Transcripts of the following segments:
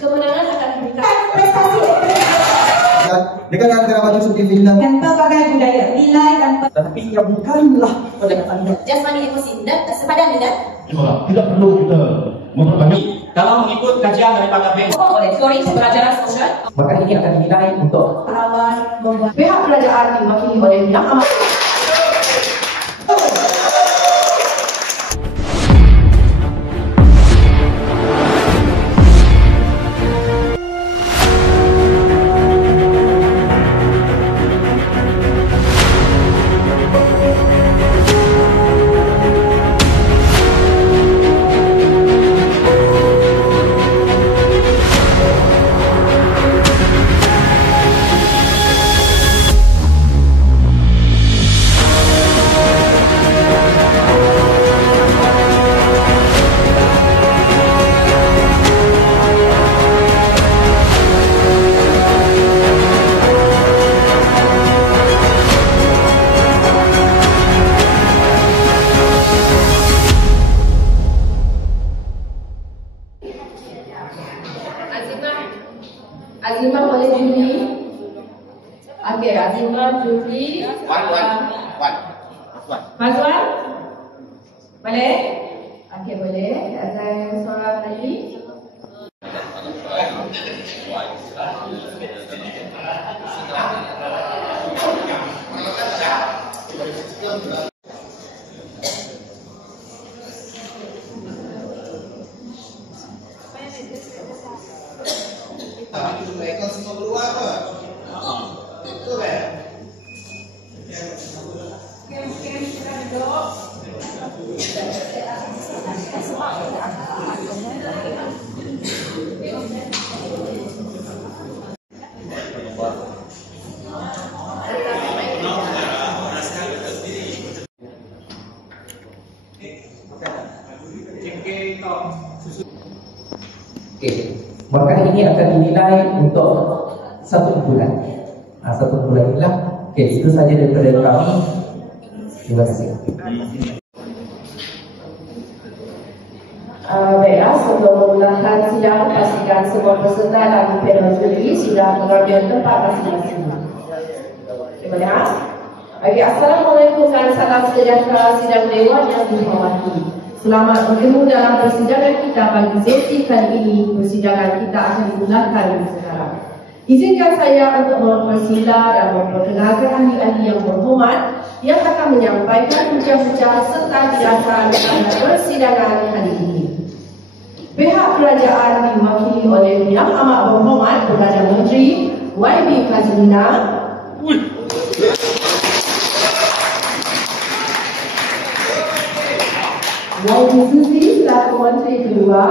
kemenangan akan diberikan prestasi negara-negara maju seperti Finland dan pelbagai budaya nilai dan tetapi ia bukanlah pendekatan jasmani, emosi dan kesepadan dan tidak perlu kita memperbanyak. Kalau mengikut kajian daripada BEM oleh teori pembelajaran sosial, maka ini akan dinilai untuk lawan membuat pihak kerajaan diwakili oleh Yang Amat Azimah boleh juri. Okey, Azimah juri. Mazwan? Boleh? Okey, boleh. Ada seorang lagi. Mereka semua keluar apa? Betul kan? Okey, maka ini akan dinilai untuk 1 bulan. 1 bulan inilah. Okey, itu saja daripada kami. Terima kasih. Baiklah, sebelum memulakan sidang, pastikan semua peserta dan panel juri sudah mengambil tempat masing-masing. Terima kasih. Okey, Assalamualaikum dan salam sejahtera sidang dewan yang dihormati. Selamat bertemu dalam persidangan kita bagi sesi kali ini. Persidangan kita akan dimulakan sekarang. Izinkan saya untuk mempersila dan memperkenalkan ahli-ahli yang berhormat yang akan menyampaikan hujah-hujah serta kiasan pada persidangan kali ini. Pihak kerajaan diwakili oleh Yang Amat Berhormat Perdana Menteri YB Fazlina, YB Susi selaku Menteri Kedua,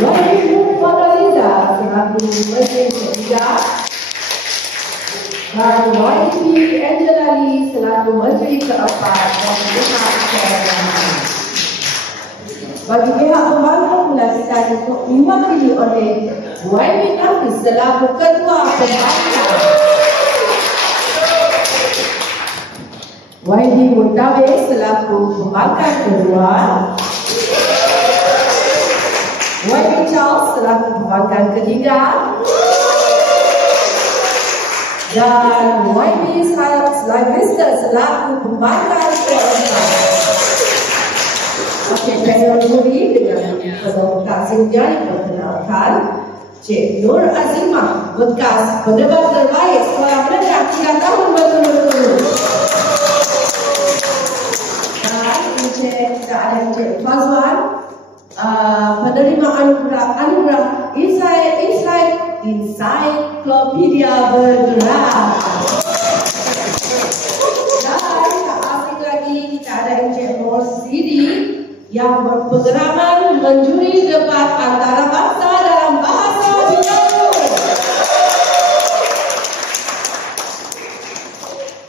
YB Muhammad selaku Menteri Ketiga, dan YB Angela Lee selaku Menteri Keempat dan Pihak Kerajaan. Bagi pihak pembantu kita diwakili oleh YB Nafis selaku Ketua Pembantu, YB Muntabe selaku Pembangkang Kedua, YB Charles selaku Pembangkang Ketiga, dan YB Sylvester selaku Pembangkang Keempat. Okey, panel juri dengan penuh kasihnya diperkenalkan Cik Nur Azimah, bekas pendebat terbaik sekolah menengah 3 tahun berturut-turut. Dan kita ada Cik Fazwan, penerima anugerah Encyclopedia Bergerak. Dan tak asing lagi kita ada Cik Nur Sidi yang berpengalaman menjuri debat antarabangsa dalam bahasa Melayu.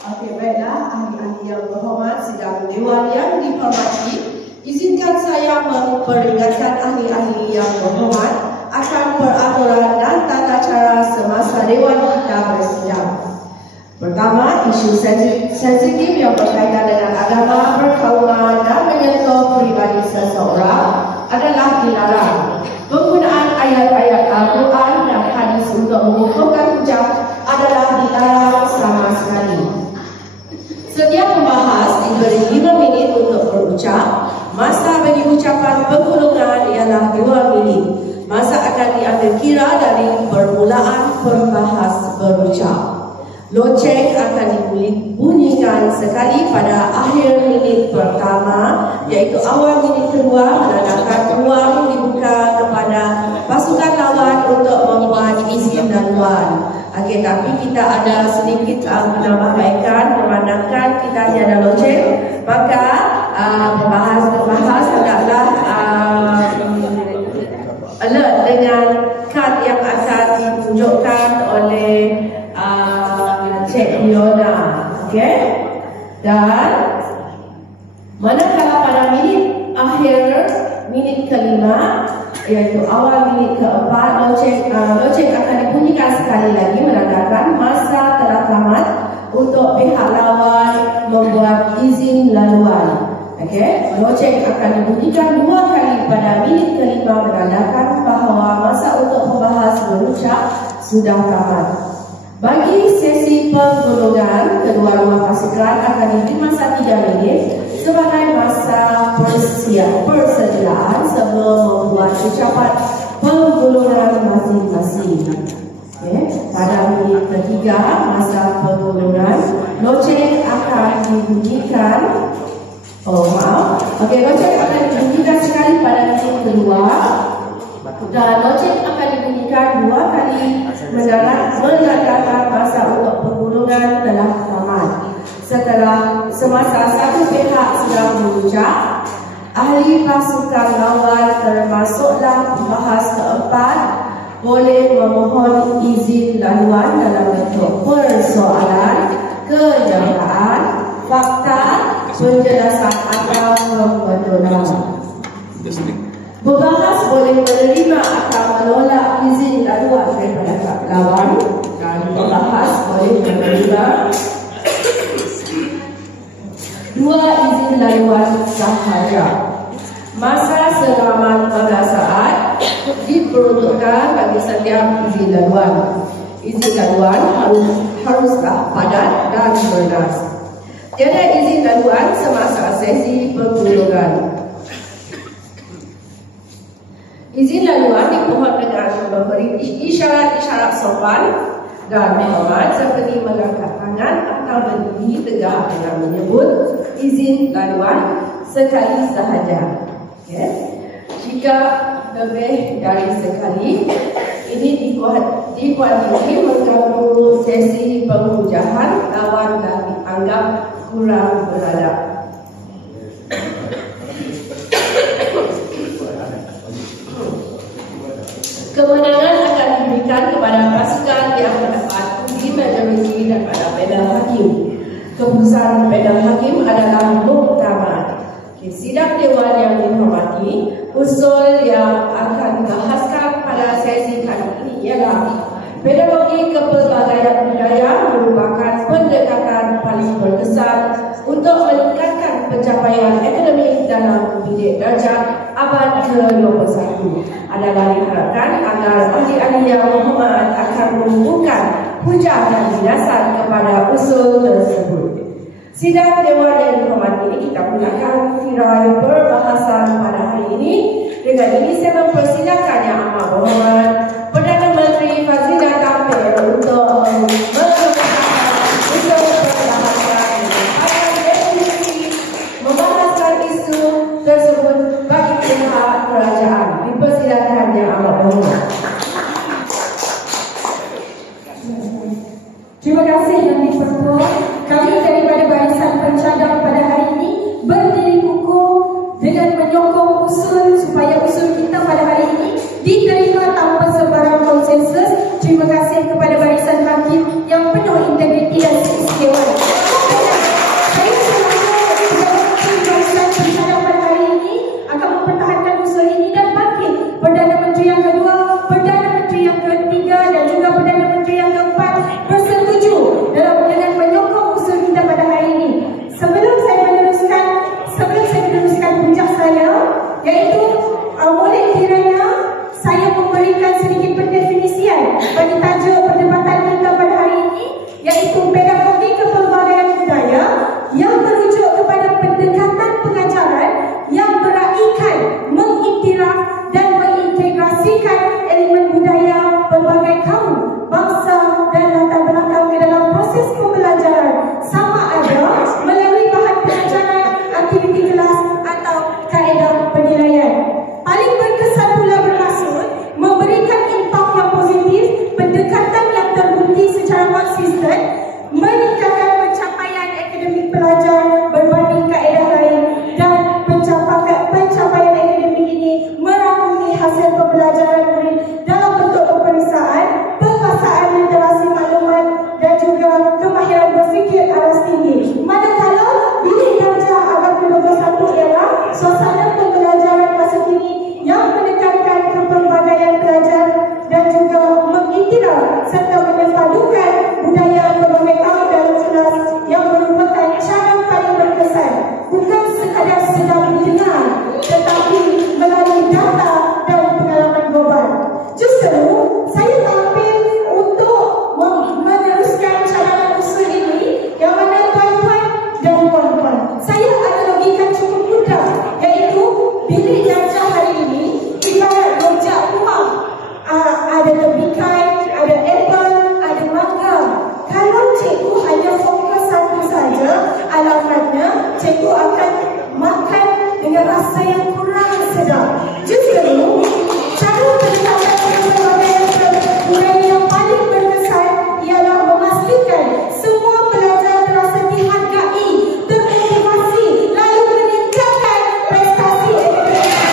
Okey, baiklah ahli-ahli yang berhormat sidang dewan yang dihormati, izinkan saya memperingatkan ahli-ahli yang berhormat akan peraturan dan tata cara semasa dewan kita bersidang. Pertama, isu sensitif yang berkaitan dengan agama, perkauman dan menyentuh pribadi seseorang adalah dilarang. Penggunaan ayat-ayat Al-Quran dan hadis untuk mengukuhkan hujah adalah dilarang sama sekali. Setiap pembahas diberi 5 minit untuk berucap. Masa bagi ucapan penggulungan ialah 2 minit. Masa akan diambil kira dari permulaan pembahas berucap. Loceng akan dibunyikan sekali pada akhir minit pertama, iaitu awal minit kedua menandakan ruang dibuka kepada pasukan lawan untuk membuat izin laluan. Okey, tapi kita ada sedikit penambahbaikan memandangkan kita tiada loceng, maka pembahas hendaklah alert dengan kad yang akan ditunjukkan oleh Cik Fiona. Okey, dan manakala pada minit akhir minit kelima, iaitu awal minit keempat, loceng akan dibunyikan sekali lagi menandakan masa telah tamat untuk pihak lawan membuat izin laluan. Okey, loceng akan dibunyikan 2 kali pada minit kelima menandakan bahawa masa untuk pembahas berucap sudah tamat. Bagi sesi penggulungan, kedua-dua pasukan akan diberi masa 3 minit sebagai masa persediaan sebelum membuat ucapan penggulungan masing-masing. Okay. Pada minit ketiga masa penggulungan, loceng akan dibunyikan. Loceng akan dibunyikan sekali pada minit kedua. Dan loceng akan dibunyikan 2 kali menandakan masa untuk penggulungan telah tamat. Setelah semasa satu pihak sedang berucap, ahli pasukan lawan termasuklah pembahas keempat boleh memohon izin laluan dalam bentuk persoalan, kenyataan, fakta, penjelasan atau pembetulan. Pembahas boleh menerima atau menolak izin laluan daripada lawan, dan pembahas boleh menerima 2 izin laluan sahaja. Masa selama 15 saat diperuntukkan bagi setiap izin laluan. Izin laluan haruslah padat dan bernas. Tiada izin laluan semasa sesi penggulungan. Izin laluan dimohon dengan memberi isyarat-isyarat sopan dan hormat seperti mengangkat tangan atau berdiri tegak dengan menyebut izin laluan sekali sahaja. Okay. Jika lebih dari sekali, ini dikuatkan mengganggu sesi penghujahan lawan dan dianggap kurang beradab. Kemenangan akan diberikan kepada pasukan yang mendapat uji majoriti daripada panel hakim. Keputusan panel hakim adalah muktamad. Sidang Dewan yang dihormati, usul yang akan dibahaskan pada sesi kali ini ialah pedagogi kepelbagaian budaya merupakan pendekatan paling berkesan untuk meningkatkan pencapaian akademik dalam mendidik darjah abad ke-21. Adalah diharapkan agar ahli-ahli yang berhormat akan menumbuhkan hujah dan jelasan kepada usul tersebut. Sidang Dewan yang dihormati ini kita mulakan tirai perbahasan pada hari ini. Dengan ini saya mempersilakan Yang Amat Berhormat Perdana Menteri Fazlina Tampil untuk mempersilakan usul perbahasan membahaskan isu tersebut bagi pihak kerajaan. Dipersilakan Yang Amat Berhormat. Terima kasih Yang di-Pertua. Kami daripada Barisan Pencadang pada hari ini berdiri kukuh dengan menyokong usul supaya usul kita pada hari ini segi pendefinisian bagi tajuk perdebatan kita pada hari ini, iaitu pedagogi kepelbagaian budaya yang merujuk kepada pendekatan pengajaran yang beraikan, mengiktiraf dan mengintegrasikan elemen budaya pelbagai kaum, bangsa dan latar belakang ke dalam proses pembelajaran, sama ada melalui bahan pengajaran, aktiviti kelas atau kaedah penilaian. Paling berkesan pula bermaksud memberikan impak yang positif, pendekatan yang terbukti secara konsisten, meningkatkan pencapaian akademik pelajar berbanding kaedah lain, dan pencapaian akademik ini merangkumi hasil pembelajaran murid dalam bentuk peperiksaan, penguasaan literasi maklumat dan juga kemahiran berfikir aras tinggi. Manakala bilik darjah abad ke-21 ialah suasana pembelajaran masa kini yang menekankan kepelbagaian pelajar dan juga mengiktiraf serta menyepadukan budaya pelbagai kaum dalam kelas yang merupakan cara paling berkesan, bukan sekadar sedang didengar tetapi melalui data dan pengalaman global. Justru saya tampil untuk meneruskan cadangan usul ini yang mana tuan-tuan dan puan-puan, saya analogikan cukup mudah, iaitu bilik darjah hari ini ibarat rojak rumah. Ada tepikan, ada apple, ada mangga. Kalau cikgu hanya fokus satu saja, alamatnya cikgu akan makan dengan rasa yang kurang sedap. Justru cara pendekatan kepelbagaian budaya yang paling berkesan ialah memastikan semua pelajar terasa dihargai, termotivasi, lalu meningkatkan prestasi akademik.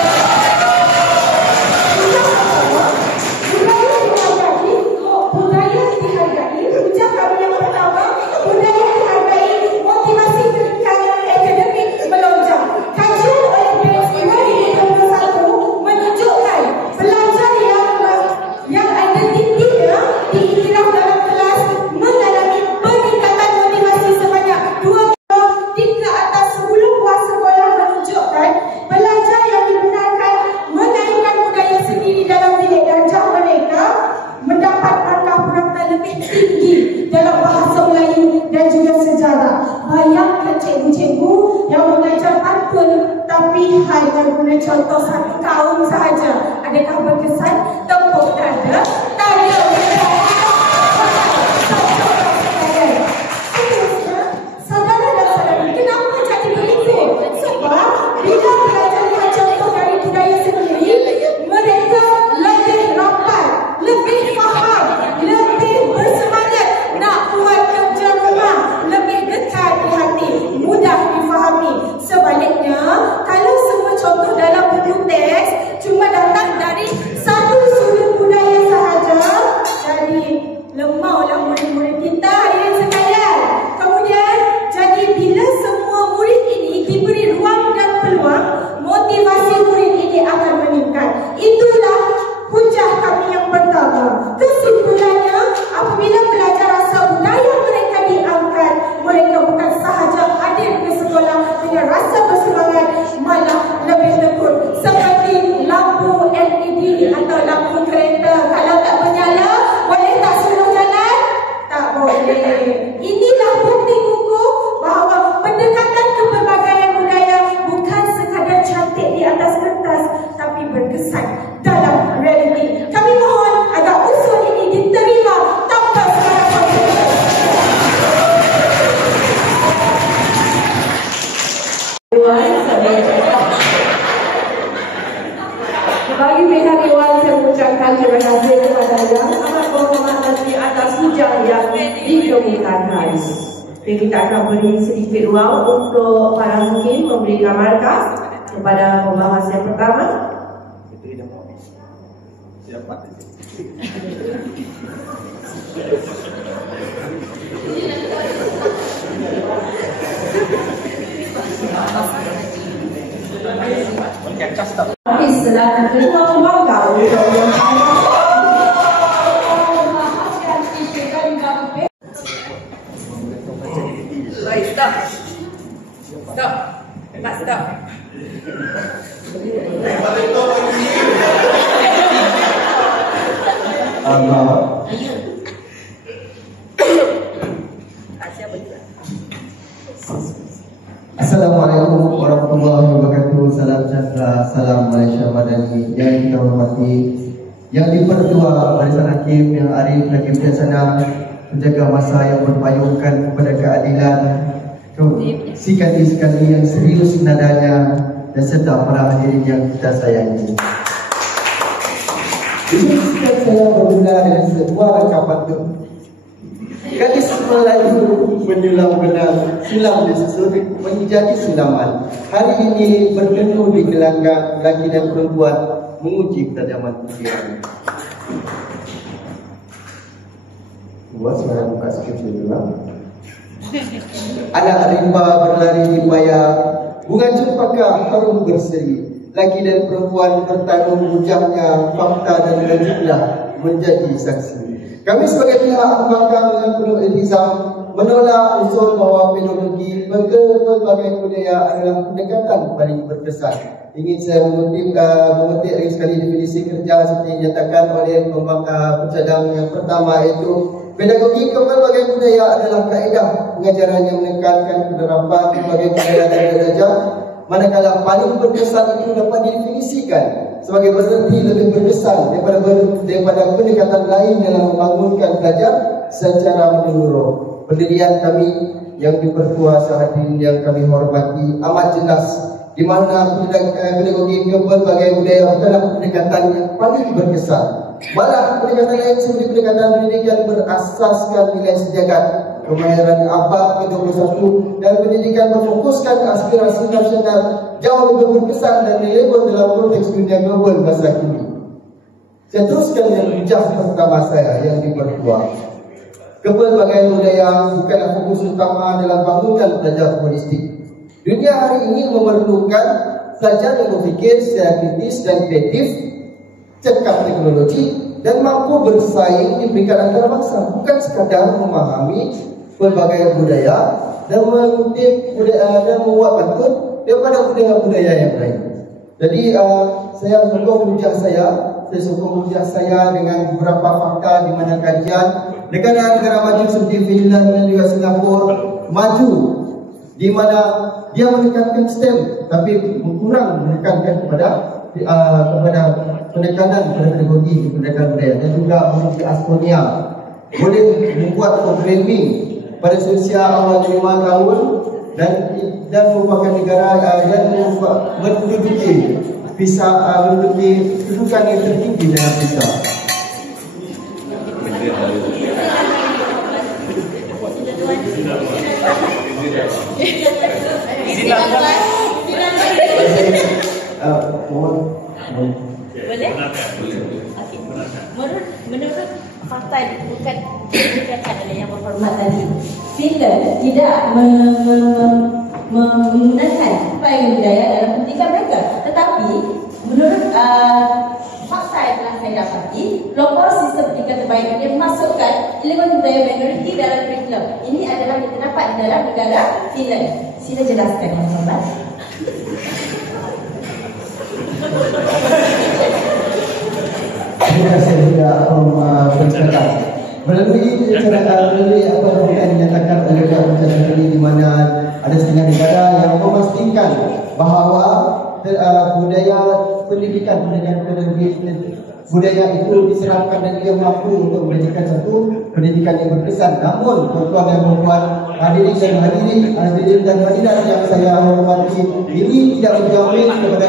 Budaya dihargai, ujar kami yang pertama, budaya dihargai, motivasi meningkat, akademik melonjak. Kajian oleh BES 2021 menunjukkan pelajar yang identitinya diiktiraf dalam kelas mengalami peningkatan motivasi sebanyak 2 tingkat atas 10 puas sekolah, menunjukkan pelajar yang dibenarkan mengaitkan budaya sendiri dalam bilik darjah mereka mendapat markah purata lebih tinggi dalam bahasa Melayu dan juga sejarah. Bayangkan cikgu-cikgu yang mengajar pantun tapi hanya guna contoh satu kaum sahaja. Adakah berkesan? Tepuk dada. Tanda saudara dan saudari, kenapa jadi begitu? Sebab bila belajar dengan contoh dari budaya sendiri, mereka lebih rapat, lebih faham, lebih bersemangat nak buat kerja rumah, lebih dekat di hati, mudah difahami. Sebaliknya, kalau semua contoh dalam buku teks cuma datang dari satu sudut budaya sahaja, jadi lemaulah murid-murid kita hadirin sekalian. Kemudian, jadi bila semua murid ini diberi ruang dan peluang, motivasi murid ini akan meningkat. Itulah hujah kami yang pertama. Kesimpulannya, apabila pelajar rasa budaya mereka diangkat, mereka bukan sahaja hadir ke sekolah dengan rasa bersemangat, malah lebih tekun. Seperti lampu LED atau lampu kereta, kalau tak menyala, boleh tak suruh jalan? Tak boleh. Inilah bukti kukuh bahawa pendekatan kepelbagaian budaya bukan sekadar cantik di atas kertas, tapi berkesan dalam realiti. Kami mohon agar usul ini diterima tanpa sebarang konsekuensi. Bagi pihak Dewan, saya mengucapkan terima kasih kepada yang amat berhormat Menteri atas hujah yang dikemukakan. Kita akan beri sedikit ruang untuk para hakim memberikan markah kepada pembahas yang pertama. Silakan terima markah untuk yang baik, stop. Stop. Nak stop. Assalamualaikum warahmatullahi wabarakatuh. Salam sejahtera, salam Malaysia Madani. Yang kita hormati, yang dipertua barisan hakim yang arif lagi bijaksana, menjaga masa yang berpayungkan kepada keadilan, sekali-sekali yang serius nadanya, dan serta para hadirin yang kita sayangi. Izinkan saya bermula dengan sebuah rakaman itu. Gadis Melayu menyulam benang, silam disusul menjadi sulaman. Hari ini bertemu di gelanggang, lelaki dan perempuan menguji ketajaman pikiran. Buat suara buka sikit dulu. Anak rimba berlari di payah, bunga cempaka harum berseri. Laki dan perempuan bertarung bujangnya, fakta dan jumlah menjadi saksi. Kami sebagai pihak membangkang dengan penuh iltizam menolak usul bahawa pedagogik berbagai budaya adalah pendekatan paling berkesan. Ingin saya memetik lagi sekali definisi kerja seperti dinyatakan oleh pencadang yang pertama, iaitu pedagogi berbagai budaya adalah kaedah pengajaran yang menekankan penerapan berbagai budaya dan darjah, manakala paling berkesan itu dapat didefinisikan sebagai berarti lebih berkesan daripada pendekatan lain dalam membangunkan pelajar secara menyeluruh. Pendirian kami yang dipertua sehadirin yang kami hormati amat jelas, di mana pedagogi berbagai budaya adalah pendekatan yang paling berkesan. Malah pendekatan lain seperti pendekatan pendidikan berasaskan nilai sejagat, kemahiran abad ke-21 dan pendidikan berfokuskan aspirasi nasional jauh lebih berkesan dan relevan dalam konteks dunia global masa kini. Saya teruskan yang hujah pertama saya yang dipertua. Berbagai budaya bukanlah fokus utama dalam bangunan pelajar holistik. Dunia hari ini memerlukan pelajar yang berfikir secara kritis dan kreatif, cekap teknologi dan mampu bersaing di peringkat antarabangsa, bukan sekadar memahami berbagai budaya dan mengutip budaya dan membuat pantun daripada budaya-budaya yang lain. Jadi saya sokong hujah saya dengan beberapa fakta di mana kajian negara-negara maju seperti Finland dan juga Singapura maju, di mana dia menekankan STEM tapi kurang menekankan kepada penekanan pada pedagogi, pendidikan budaya, dan juga seperti Estonia boleh membuat programming pada usia awal 5 tahun dan merupakan negara yang menduduki kedudukan yang tertinggi dalam PISA. Boleh? Menurut fakta bukan dikatakan oleh yang berhormat tadi, Finland tidak menggunakan upaya budaya dalam pendidikan mereka, tetapi menurut fakta yang telah saya dapati, kelompok sistem pendidikan terbaik yang memasukkan elemen budaya minoriti dalam kurikulum. Ini adalah yang terdapat dalam negara Finland. Sila jelaskan yang berhormat. Terima kasih juga bercakap melalui apa yang dinyatakan oleh pencadang tadi, di mana ada setengah negara yang memastikan bahawa budaya pendidikan budaya itu diserapkan dan dia mampu untuk menjadikan satu pendidikan yang berkesan. Namun tuan-tuan dan puan, hadirin dan hadirat yang saya hormati, ini tidak menjamin kepada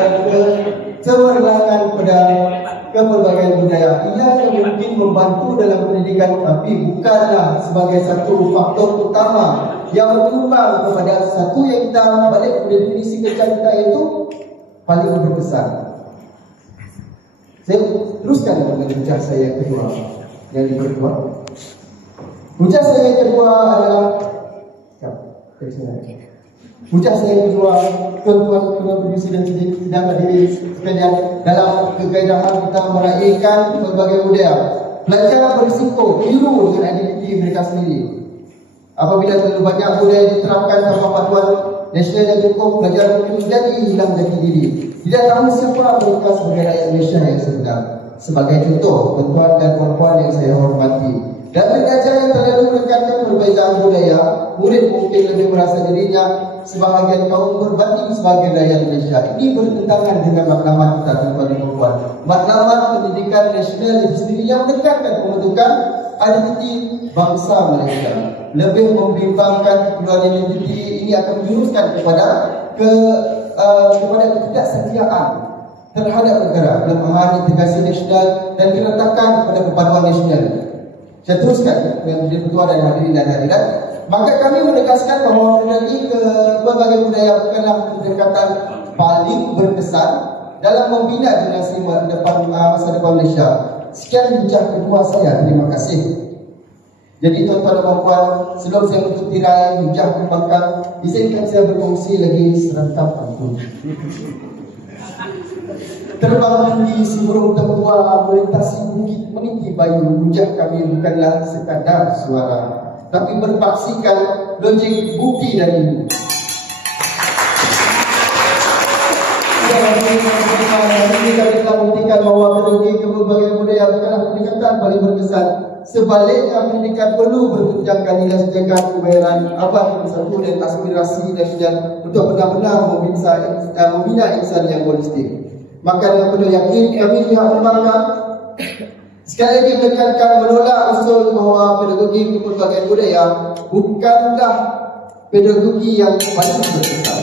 cemerlangan pada berbagai budaya. Ia mungkin membantu dalam pendidikan, tapi bukanlah sebagai satu faktor utama yang menyumbang kepada satu yang kita balik definisi kerja kita itu paling berkesan. Saya teruskan dengan hujah saya yang kedua yang dipertua. Hujah saya yang kedua adalah hujah saya yang kedua, tuan-tuan produksi dan sidang hadirin sekalian, dalam kegairahan kita meraihkan berbagai budaya, pelajar berisiko keliru dengan identiti mereka sendiri. Apabila terlalu banyak budaya diterapkan tanpa patuan nasional yang cukup, pelajar mungkin menjadi hilang jati diri. Tidak tahu siapa mereka sebagai rakyat Malaysia yang sebenar. Sebagai contoh, tuan-tuan dan puan-puan yang saya hormati, dan pengajar yang terlalu menekankan perbezaan budaya, murid mungkin lebih merasa dirinya sebahagian kaum berbanding sebagai rakyat Malaysia. Ini bertentangan dengan maklumat kita, tuan-tuan dan puan-puan. Maklumat pendidikan nasional itu sendiri yang menekankan pembentukan identiti bangsa Malaysia. Lebih membimbangkan keluar identiti ini akan menjuruskan kepada ketidaksetiaan terhadap negara dalam memahami integrasi nasional dan keretakan pada perpaduan nasional. Saya teruskan dengan Ketua dan hadirin dan hadirat. Maka kami menegaskan bahawa menerangi ke berbagai budaya bukanlah pendekatan paling berkesan dalam membina generasi masa depan Malaysia. Sekian bincang kedua saya. Terima kasih. Jadi tuan-tuan dan puan-puan, sebelum saya menutup tirai hujah kembangkan, izinkan saya berkongsi lagi serentak pantun. Terbang tinggi si burung tempua, melintasi bukit meniti bayu. Hujah kami bukanlah sekadar suara, tapi berpaksikan logik, bukti dan ilmu. Ini kami telah buktikan bahawa pedagogi ke berbagai budaya bukanlah pendekatan paling berkesan. Sebaliknya, pendidikan perlu bertunjangkan nilai sejagat kebayaran abad ke-21 dan aspirasi nasional untuk benar-benar membina insan yang holistik. Maka dengan penuh yakin kami pihak lembaga sekali lagi menekankan menolak usul bahawa pedagogi ke berbagai budaya bukanlah pedagogi yang paling berkesan.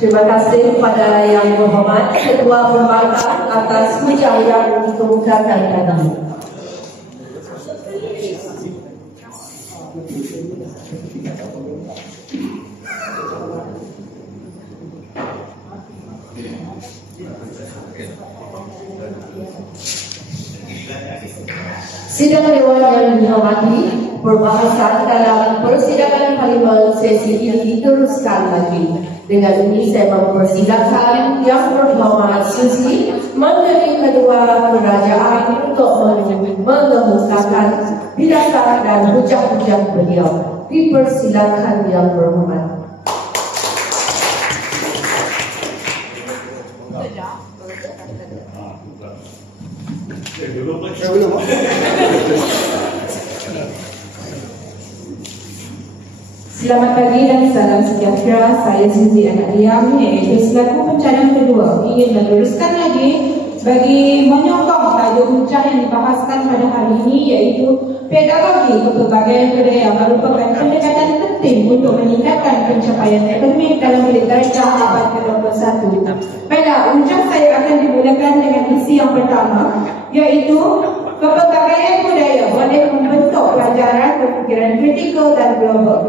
Terima kasih kepada Yang Berhormat Ketua Perbankan atas hujah yang dikemukakan tadi. Sidang Dewan yang dihormati, perbahasan dalam persidangan Parlimen sesi ini diteruskan lagi. Dengan ini saya mempersilakan Yang Berhormat Susi Menteri Kedua Kerajaan untuk mengemukakan bidasar dan hujah-hujah beliau. Dipersilakan Yang Berhormat. Selamat pagi dan salam sejahtera. Saya Suzy Anak Liam, iaitu selaku pencadang kedua, ingin meneruskan lagi bagi menyokong tajuk hujah yang dibahaskan pada hari ini, iaitu pedagogi kepelbagaian budaya merupakan pendekatan penting untuk meningkatkan pencapaian akademik dalam bilik darjah abad ke-21. Baiklah, hujah saya akan dimulakan dengan isi yang pertama, iaitu kepelbagaian budaya boleh membentuk pelajaran berfikiran kritikal dan global.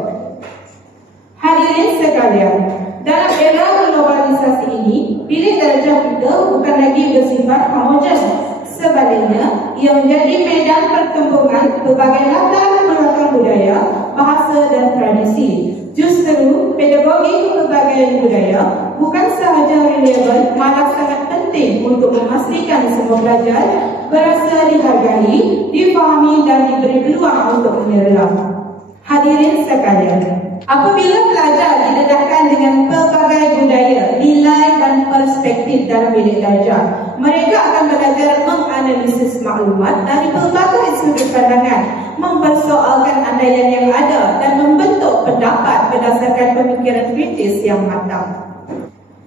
Hadirin sekalian, dalam era globalisasi ini, bilik darjah kita bukan lagi bersifat homogen. Sebaliknya, ia menjadi medan perkembangan berbagai latar belakang budaya, bahasa dan tradisi. Justru, pedagogi kepelbagaian budaya bukan sahaja relevan, malah sangat penting untuk memastikan semua pelajar berasa dihargai, difahami dan diberi peluang untuk menyerlam. Hadirin sekalian, apabila pelajar didedahkan dengan pelbagai budaya, nilai dan perspektif dalam bilik darjah, mereka akan belajar menganalisis maklumat dari pelbagai sudut pandangan, mempersoalkan andaian yang ada dan membentuk pendapat berdasarkan pemikiran kritis yang matang.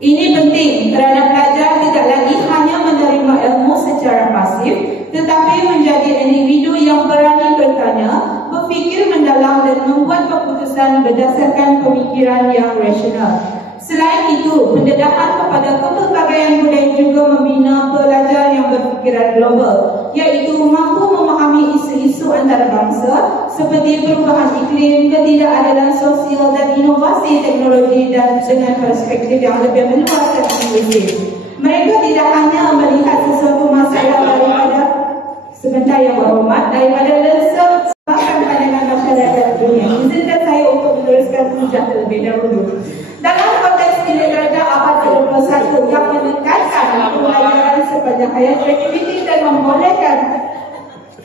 Ini penting kerana pelajar tidak lagi hanya menerima ilmu secara pasif, tetapi menjadi individu yang berani bertanya, berfikir mendalam dan membuat keputusan berdasarkan pemikiran yang rasional. Selain itu, pendedahan kepada kepelbagaian budaya juga membina pelajar yang berfikiran global, iaitu mampu memahami isu-isu antarabangsa seperti perubahan iklim, ketidakadilan sosial dan inovasi teknologi dan dengan perspektif yang lebih meluas dan inklusif. Mereka tidak hanya melihat sesuatu masalah daripada sebentar yang berhormat daripada lensa bahkan pandangan masyarakat dunia. Izinkan saya untuk meneruskan hujah terlebih dahulu. Dalam konteks bilik darjah abad ke-21 yang menekankan pelajaran sepanjang hayat, aktiviti dan membolehkan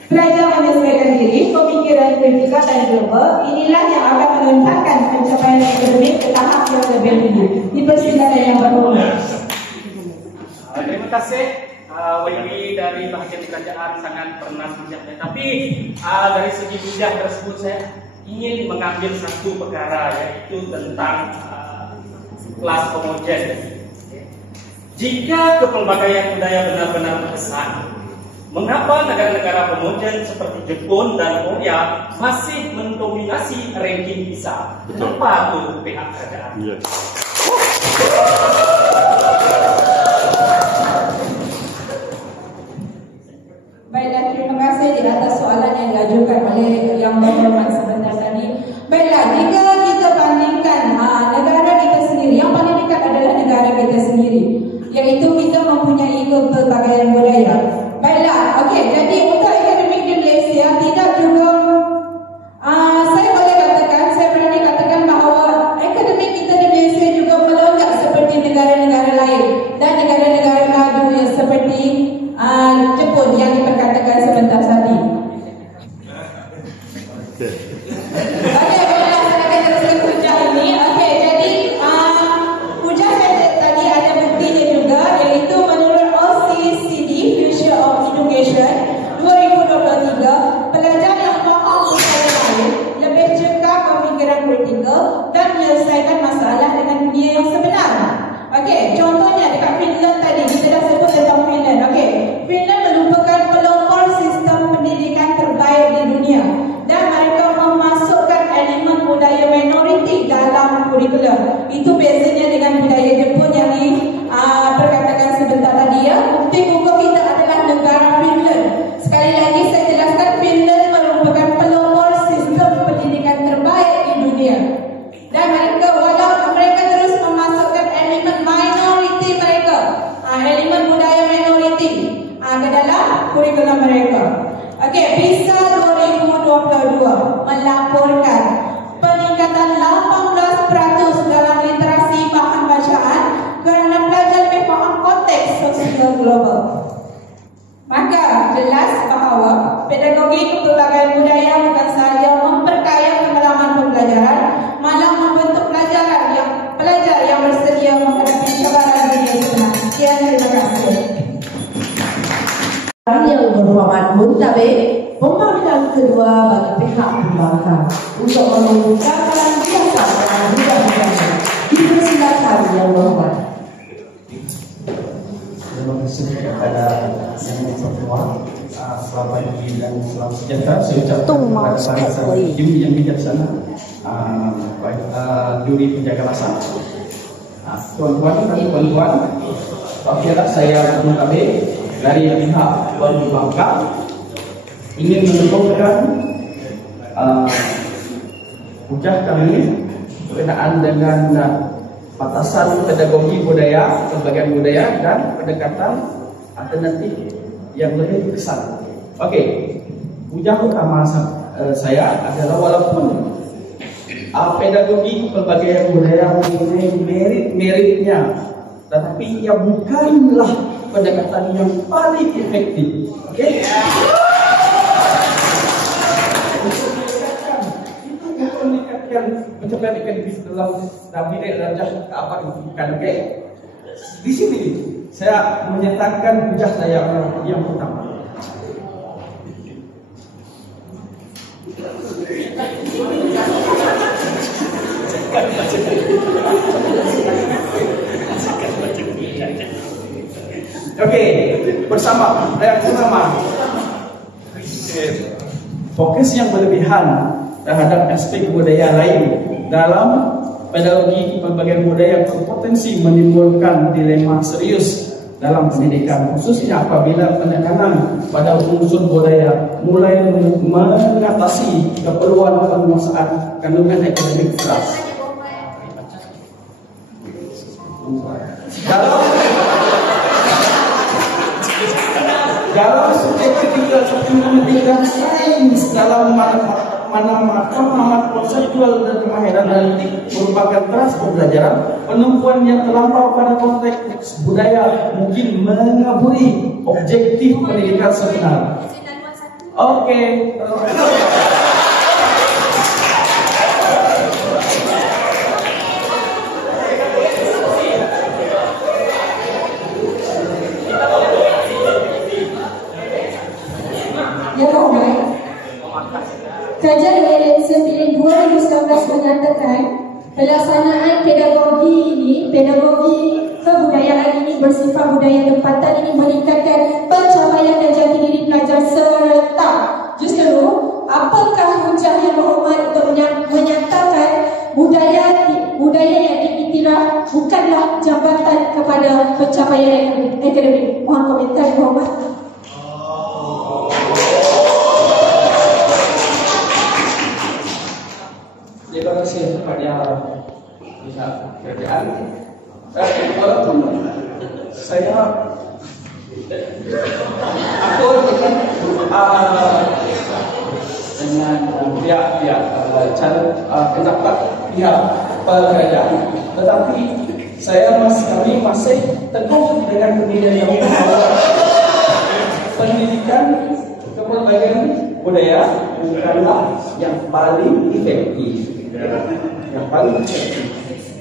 pelajar menyesuaikan diri, pemikiran kritikal dan global. kasih YB dari bahagian kerajaan sangat bernas bijak. Tapi dari segi bijak tersebut saya ingin mengambil satu perkara, yaitu tentang kelas homogen. Jika kepelbagaian budaya benar-benar berkesan, mengapa negara-negara homogen seperti Jepun dan Korea masih mendominasi ranking PISA? Kenapa itu pihak kerajaan? Yes. Baiklah, terima kasih di atas soalan yang diajukan oleh yang berhormat sebentar tadi. Baiklah, jika kita bandingkan negara kita sendiri, yang paling dekat adalah negara kita sendiri, iaitu kita mempunyai kepelbagaian budaya. Baiklah, okey, jadi untuk akademik di Malaysia tidak juga saya berani katakan bahawa akademik kita di Malaysia juga melonjak seperti negara-negara lain dan negara-negara maju yang seperti Jepun yang diperkatakan sebentar tadi. Okey, baiklah, saya akan teruskan hujah ini. Okey, jadi hujah saya tadi ada buktinya juga, iaitu menurut OECD Future of Education 2023, pelajar yang faham budaya lain lebih cekap pemikiran kritikal dan menyelesaikan masalah dengan dunia yang sebenar. Okey, contohnya dekat Finland tadi kita dah sebut tentang Finland. Okey, Finland merupakan pelopor sistem pendidikan terbaik di dunia dan mereka memasukkan elemen budaya minoriti dalam kurikulum. Itu bezanya dengan budaya Jepun yang diperkatakan sebentar tadi, ya. Bukti kukuh kita adalah negara Finland. Sekali lagi saya jelaskan, Finland merupakan pelopor sistem pendidikan terbaik di dunia. Dan mereka, walau mereka terus memasukkan elemen minoriti mereka, elemen budaya minoriti ke dalam kurikulum mereka. Okey, PISA 2022 melaporkan peningkatan 18% dalam literasi bahan bacaan kerana pelajar lebih faham konteks sosial global. Maka jelas bahawa pedagogi kepelbagaian budaya bukan sahaja memperkaya pengalaman pembelajaran, malah membentuk pelajar yang bersedia menghadapi cabaran dunia sebenar. Sekian, terima kasih. Yang berhormat Muntabir, pemanggilan kedua bagi pihak pembangkang untuk mengungkapkan biasa dan budaya. Dipersilakan yang berhormat. Terima kasih kepada yang bertuah. Selamat pagi dan selamat sejahtera. Saya ucapkan kepada para juri yang bijaksana, juri penjaga rasa, tuan-tuan dan puan-puan. Akhirnya saya Muntabir dari pihak Wali Bangka ingin menemukan hujah kami berkenaan dengan batasan pedagogi budaya, pembelajaran budaya dan pendekatan alternatif yang lebih kesan. Okey, hujah utama saya adalah walaupun pedagogi pelbagaian budaya mempunyai merit-meritnya, tetapi ia bukanlah pendekatan yang paling efektif. Okey? Untuk meningkatkan pencapaian akademik dalam bidang darjah keempat itu bukan. Okey? Di sini saya menyatakan hujah saya yang pertama. Okey, bersama yang pertama, fokus yang berlebihan terhadap aspek budaya lain dalam pedagogi pelbagaian budaya berpotensi menimbulkan dilema serius dalam pendidikan, khususnya apabila penekanan pada unsur budaya mulai mengatasi keperluan penguasaan kandungan akademik keras. Dalam subjek ketiga seperti mementingkan sains dalam mana konseptual dan kemahiran analitik merupakan kelas pembelajaran, penumpuan yang terlampau pada konteks budaya mungkin mengaburi objektif pendidikan sebenar. Okey. kebudayaan ini bersifat budaya tempatan ini meningkatkan pencapaian dan jati diri pelajar serta justru apakah hujah yang berhormat untuk menyatakan budaya yang diiktiraf bukanlah jambatan kepada pencapaian akademik. Mohon komentar berhormat. Terima kasih kepada pihak kerajaan. Aku dengan pihak cara pendapat pihak kerajaan, tetapi kami masih teguh dengan pendirian yang pendidikan kepelbagaian budaya bukanlah yang paling efektif.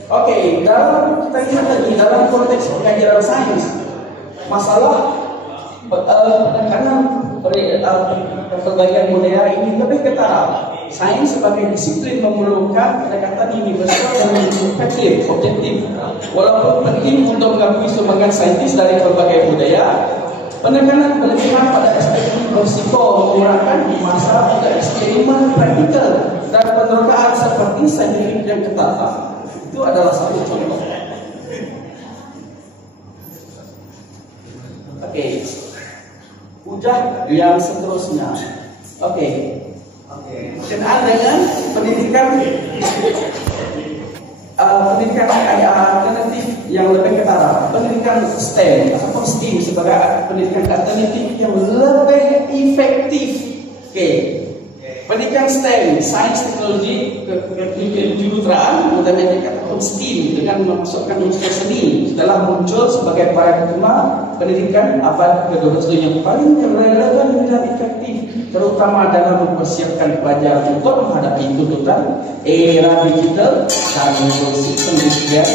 Okey, dalam kita lihat lagi dalam konteks pengajaran sains, masalah penekanan pelbagai budaya ini lebih ketara. Sains sebagai disiplin memerlukan pendekatan universal dan efektif, objektif. Walaupun penting untuk mengakui sumbangan saintis dari berbagai budaya, penekanan berlebihan pada aspek berisiko mengurangkan masa pada eksperimen praktikal dan penerkaan seperti saintifik yang ketat. Itu adalah satu contoh. Okey, hujah yang seterusnya. Okey, berkenaan dengan pendidikan alternatif yang lebih ketara, pendidikan STEM atau STEAM sebagai pendidikan alternatif yang lebih efektif. Okey, pendidikan STEM, sains, teknologi, kejuruteraan, dan ataupun STEAM dengan memasukkan unsur seni telah muncul sebagai paradigma pendidikan abad ke-21 yang paling relevan dan efektif, terutama dalam mempersiapkan pelajar untuk menghadapi tuntutan era digital dan revolusi pendidikan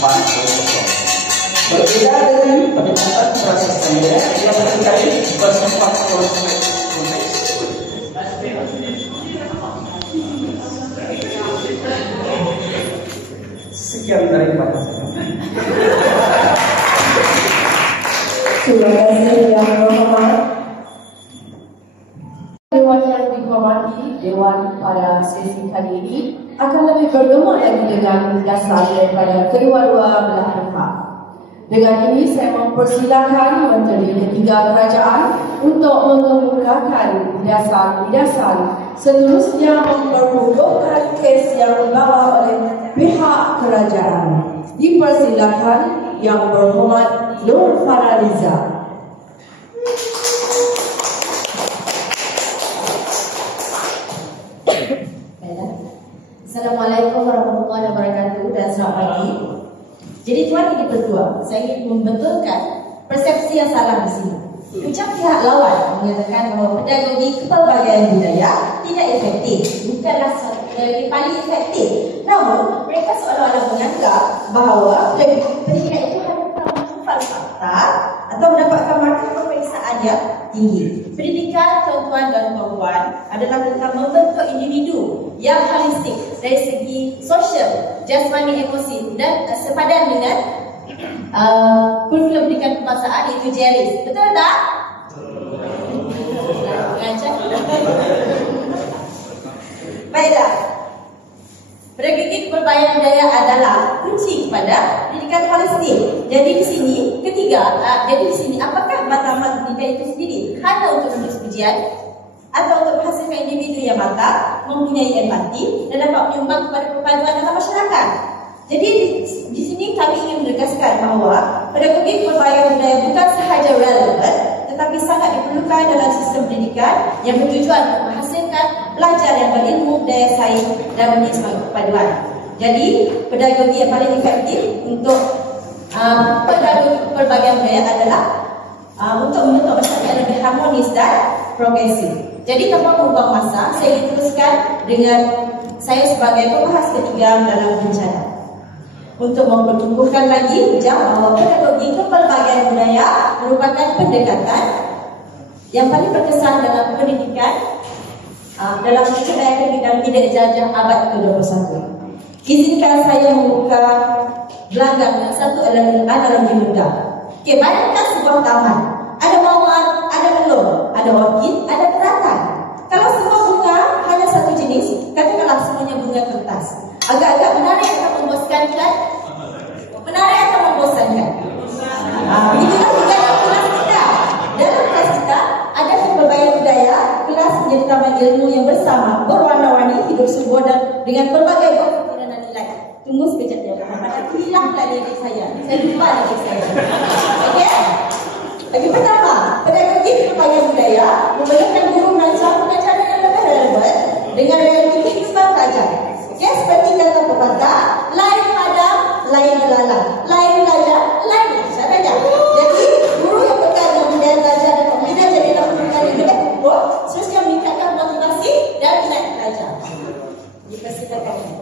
4.0. Berbeda dengan pendekatan proses saya yang terkait bersifat konteks. Sekian daripada saya. Terima kasih yang berhormat. Dewan yang dihormati, Dewan pada sesi kali ini akan lebih bergema lagi dengan dasar daripada kedua-dua belah pihak. Dengan ini saya mempersilakan Menteri Ketiga Kerajaan untuk mengemukakan lidasan-lidasan seterusnya mempermudah kes yang dibawa oleh pihak kerajaan. Dipersilakan Yang Berhormat Nur Faraliza. Assalamualaikum warahmatullahi wabarakatuh dan selamat pagi. Jadi Tuan Yang Dipertua, saya ingin membetulkan persepsi yang salah di sini. Ucap pihak lawan menyatakan bahawa pedagogi kepelbagaian budaya tidak efektif, bukanlah yang paling efektif. Namun mereka seolah-olah menganggap bahawa pendidikan itu hanya tentang menghafal fakta atau mendapatkan markah peperiksaan yang tinggi. Pendidikan, tuan-tuan dan puan-puan, adalah tentang membentuk individu yang holistik dari segi sosial, jasmani, emosi dan sepadan dengan kurikulum pendidikan kebangsaan, iaitu JERIS. Betul tak? Lancar? Baiklah. Pedagogik kepelbagaian budaya adalah kunci kepada pendidikan holistik. Jadi di sini apakah matlamat pendidikan itu sendiri hanya untuk menulis ujian atau untuk menghasilkan individu yang matang, mempunyai empati dan dapat menyumbang kepada perpaduan dalam masyarakat? Jadi di sini kami ingin menegaskan bahawa pedagogik kepelbagaian budaya bukan sahaja relevan, tetapi sangat diperlukan dalam sistem pendidikan yang bertujuan untuk menghasilkan pelajar yang berilmu, daya saing dan mempunyai semangat perpaduan. Jadi pedagogi yang paling efektif untuk pedagogi kepelbagaian budaya adalah untuk membentuk masyarakat yang lebih harmonis dan progresif. Jadi tanpa membuang masa, saya ingin teruskan dengan saya sebagai pembahas ketiga dalam rencana untuk mempertumbuhkan lagi bahawa pedagogi kepelbagaian budaya merupakan pendekatan yang paling berkesan dalam pendidikan dalam pencapaian akademik dalam bidang jajah abad ke-21. Izinkan saya membuka gelanggang, yang satu adalah lebih mudah. Okey, bayangkan sebuah taman. Ada mawar, ada melon, ada orkid, ada teratai. Kalau semua bunga hanya satu jenis, katakanlah semuanya bunga kertas. Agak-agak menarik atau membosankan? Menarik atau membosankan? Begitulah juga dalam kelas kita. Dalam kelas kita ada pelbagai budaya, kelas menjadi taman ilmu yang bersama, berwarna-warni, hidup subur dan dengan pelbagai berfikiran dan nilai. Tunggu sekejap ya, hilanglah diri saya. Saya lupa diri saya. Okey? Bagi pertama, pedagogi pelbagai budaya memerlukan guru merancang pengajaran yang lebih relevan dengan realiti kehidupan pelajar. Okey, seperti kata pepatah, lain padam, lain belalang, lain belajar, lain caranya. Jadi, guru yang pegang dengan budaya belajar dan membina jadilah hubungan yang lebih kukuh, seterusnya meningkatkan motivasi dan minat belajar. Dipersilakan.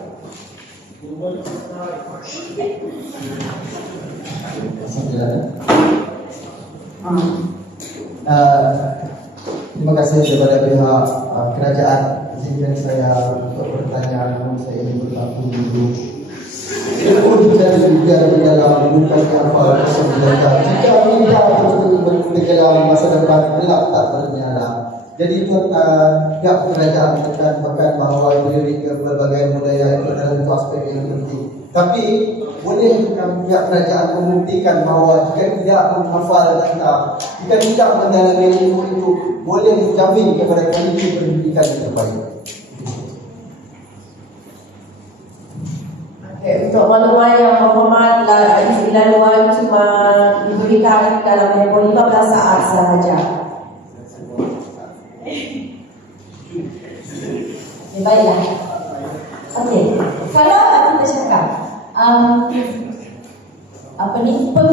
Terima kasih kepada pihak kerajaan izinkan saya untuk bertanya, namun saya ingin berlaku dulu. Ilmu dan juga di dalam bukan hafal sebenarnya. Jika kita terus dalam masa depan gelap tak bernyala. Jadi pihak kerajaan tekankan bahawa diri ke pelbagai budaya itu adalah satu aspek yang penting. Tapi boleh pihak kerajaan membuktikan bahawa jika tidak menghafal data, jika tidak mendalami ilmu itu, boleh menjamin kepada kualiti pendidikan yang terbaik. Untuk makluman yang berhormat, laluan cuma diberikan dalam tempoh 15 saat sahaja. Baiklah. Okey. Kalau kita cakap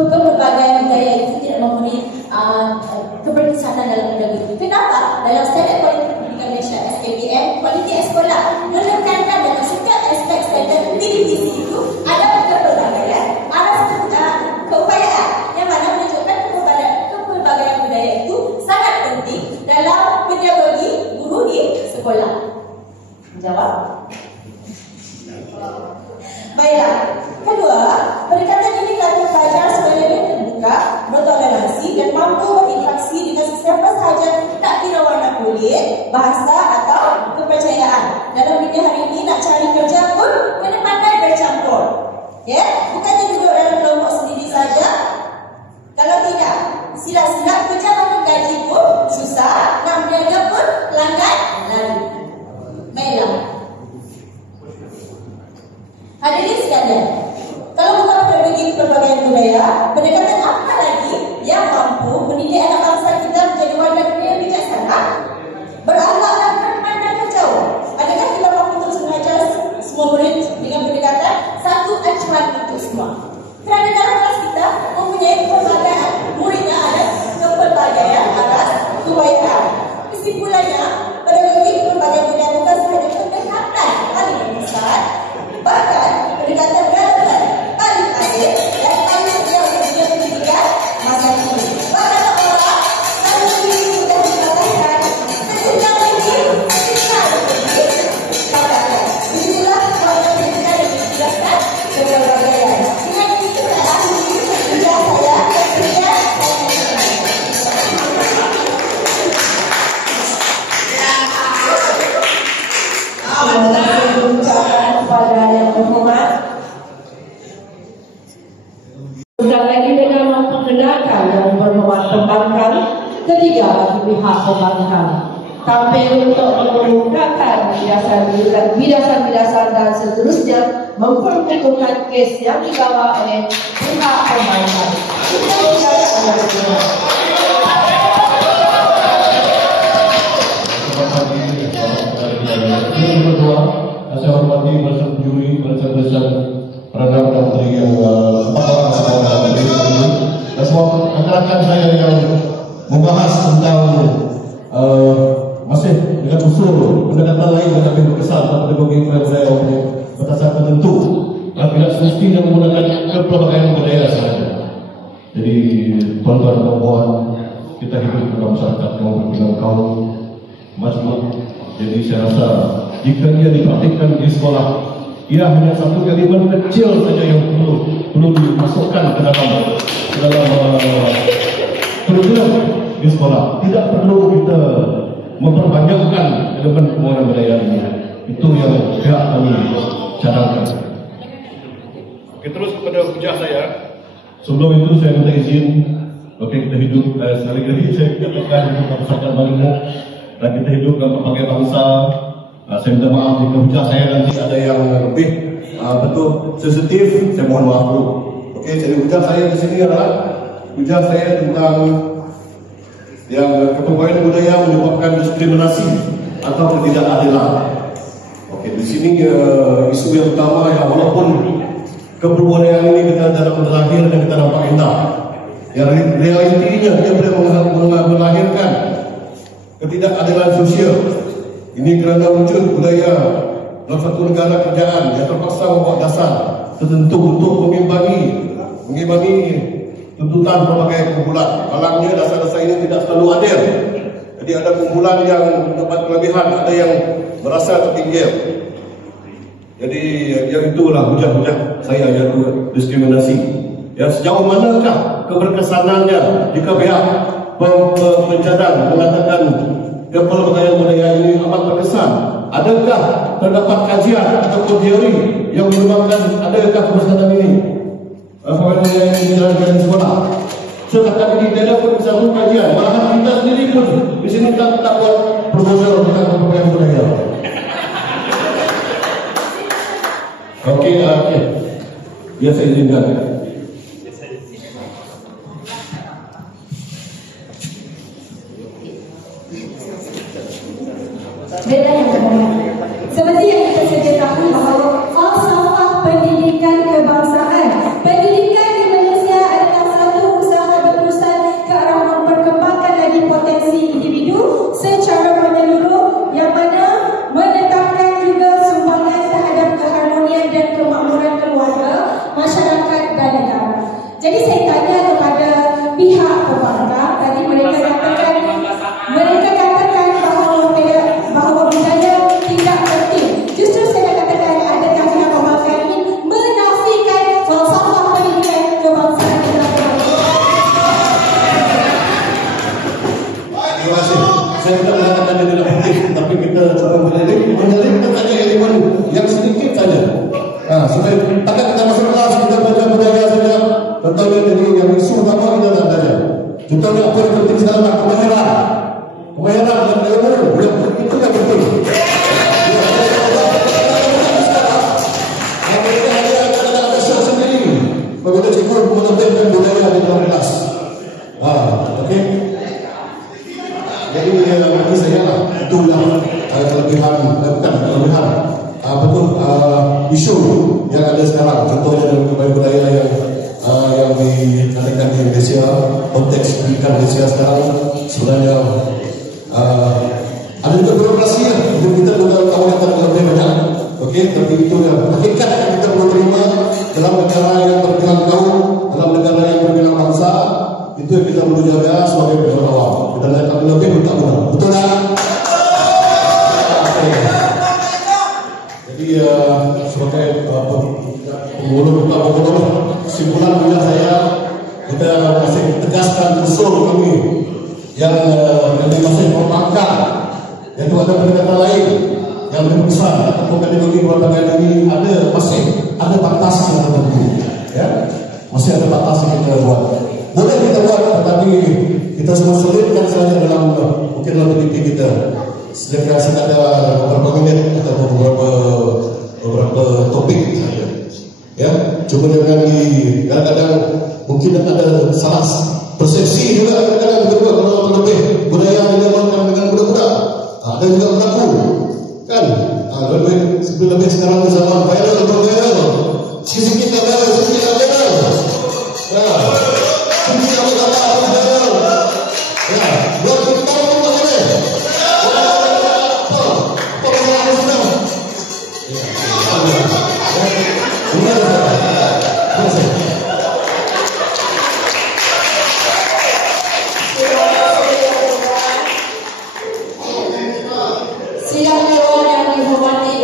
pelbagai budaya itu tidak mempunyai keberkesanan dalam pedagogi. Kenapa? Dalam Standard Kualiti Pendidikan Malaysia (SKPM), kualiti sekolah menekankan dalam setiap aspek standard aktiviti itu ada kepelbagaian, ada keupayaan yang mana menunjukkan kepelbagaian budaya itu sangat penting dalam pedagogi guru di sekolah. Jawab. Baiklah. Kedua, pendekatan ini melatih pelajar supaya lebih terbuka, bertoleransi dan mampu berinteraksi dengan sesiapa sahaja, tak kira warna kulit, bahasa atau kepercayaan. Dalam dunia hari ini nak cari kerja pun kena pandai bercampur. Ya, bukannya duduk dalam kelompok sendiri saja. Kalau tidak, silap-silap kerja makan gaji pun susah, nak berniaga pun pelanggan lari. Baiklah. Hadirin sekalian, kalau bukan pedagogi pelbagai budaya, pendekatan apa lagi yang mampu mendidik anak bangsa kita menjadi warga dunia yang bijaksana, berakhlak dan berpandang jauh? Adakah kita mampu terus mengajar semua murid dengan pendekatan satu acuan untuk semua? Kerana dalam kelas kita mempunyai pelbagaian, muridnya ada kepelbagaian atas kewayaan. Kesimpulannya, pedagogi pelbagai budaya bukan sahaja pendekatan paling besar, bahkan pendekatan relevan paling asyik dan paling sedia untuk dunia pendidikan masa kini. Bahkan orang selalu ini sudah dikatakan sejak ini kita pergi katakan begitulah warga pendidikan yang dijelaskan kepelbagaian. Dengan itu saya akhiri ujian saya sekian. Kepada yang berhormat, sekali lagi dengan memperkenalkan yang berhormat perbankan, ketiga bagi pihak perbankan tampil untuk mengumumkan bidasan-bidasan dan seterusnya memperkukuhkan kes yang dibawa oleh pihak perbankan. Yang kedua, saya hormati bersama juri bersama Perdana Menteri yang dan semua rekan-rekan saya yang membahas tentang masih dengan usul pendekatan lain yang lebih berkesan dalam pedagogi budaya batasan tertentu dan tidak semestinya menggunakan kepelbagaian budaya sahaja. Jadi tuan-tuan dan puan, kita hidup dalam masyarakat yang berpindah kaum majmuk. Jadi saya rasa jika ia dipraktikkan di sekolah ia hanya satu elemen kecil saja yang perlu dimasukkan ke dalam kurikulum di sekolah. Tidak perlu kita memperbanyakkan elemen pembangunan budaya ini. Itu yang pihak kami cadangkan. Oke, terus kepada hujah saya. Sebelum itu saya minta izin. Okey, kita hidup sekali lagi saya katakan bersama Balimu dan kita hidup dalam berbagai bangsa. Saya minta maaf jika hujah saya nanti ada yang lebih betul sensitif, saya mohon maaf dulu. Okey, jadi hujah saya di sini adalah hujah saya tentang yang kepemudaan budaya menyebabkan diskriminasi atau ketidakadilan. Okey, di sini isu yang utama yang walaupun kebudayaan ini kita dalam terlahir dan kita nampak indah, yang realitinya dia boleh melahirkan ketidakadilan sosial. Ini kerana wujud budaya dalam satu negara kerajaan yang terpaksa membuat dasar tertentu untuk mengimbangi tuntutan pelbagai kumpulan. Malangnya dasar-dasar ini tidak selalu adil. Jadi ada kumpulan yang mendapat kelebihan, ada yang merasa terpinggir. Jadi yang itulah hujah-hujah saya yaitu diskriminasi. Ya, sejauh manakah keberkesanannya jika pihak pencadang mengatakan kepelbagaian budaya ini amat berkesan? Adakah terdapat kajian ataupun teori yang menyebabkan adakah keberkesanan ini? Pembangunan budaya ini dijalankan di sekolah. Setakat ini tidak pun bisa kajian. Malahan kita sendiri pun di sini tak buat proposal tentang kepelbagaian budaya. Okey, ya saya izinkan. Seperti yang kita sedia tahu bahawa falsafah pendidikan kebangsaan, pendidikan di Malaysia adalah satu usaha berurusan ke arah memperkembangkan lagi potensi individu secara menyeluruh yang mana menetapkan juga sumbangan terhadap keharmonian dan kemakmuran keluarga, masyarakat dan negara. Jadi saya tanya kepada pihak pembangkang, tadi mereka katakan bahawa budaya tidak penting. Justru saya katakan adakah pihak pembangkang ini menafikan falsafah pendidikan kebangsaan dan Terima kasih. Saya tidak mengatakan dia tidak penting, tapi kita coba menyelip kita tanya elemen yang sedikit saja. Supaya takkan kita masuk kelas kita baca budaya saja. Contohnya jadi yang isu utama kita tak tanya. Contohnya apa yang penting sekarang kemahiran dan ilmu itu yang penting. Mereka ada besar sendiri. Bagaimana cikgu menontonkan budaya di dalam kelas. Okey. Jadi bagi saya lah itulah kelebihan isu yang ada sekarang. Contohnya dalam kebudayaan budaya yang dikatakan di Malaysia, konteks pendidikan Malaysia sekarang sebenarnya ada juga birokrasi ya. Kita perlu tahu yang lebih banyak. Okey, tapi itu yang hakikat yang kita perlu terima dalam negara yang terbilang kaum, dalam negara yang terbilang bangsa. Itu yang kita perlu jaga sebagai penegak awam. Kita lihat lebih untuk benar. Betul tak? Jadi sebagai penggulung kesimpulan bagi saya, kita masih tegaskan usul kami yang masih membangkang, yaitu ada pendekatan lain yang lebih besar ataupun kategori keluarga ini masih ada batas yang tertentu, ya, masih ada batas yang kita buat. Boleh kita buat, tetapi kita semua selipkan saja dalam mungkin dalam aktiviti kita. Sedangkan ada beberapa minit atau beberapa topik saja. Ya, cuma dengan kadang-kadang mungkin ada salah persepsi juga kadang-kadang berdua kalau terlebih budaya dijalankan dengan budak-budak. Ada juga berlaku, kan? Lebih sekarang zaman viral, sikit-sikit tak viral, sikit-sikit tak viral. Buat kita tahu apa boleh. Sidang dewan yang dihormati,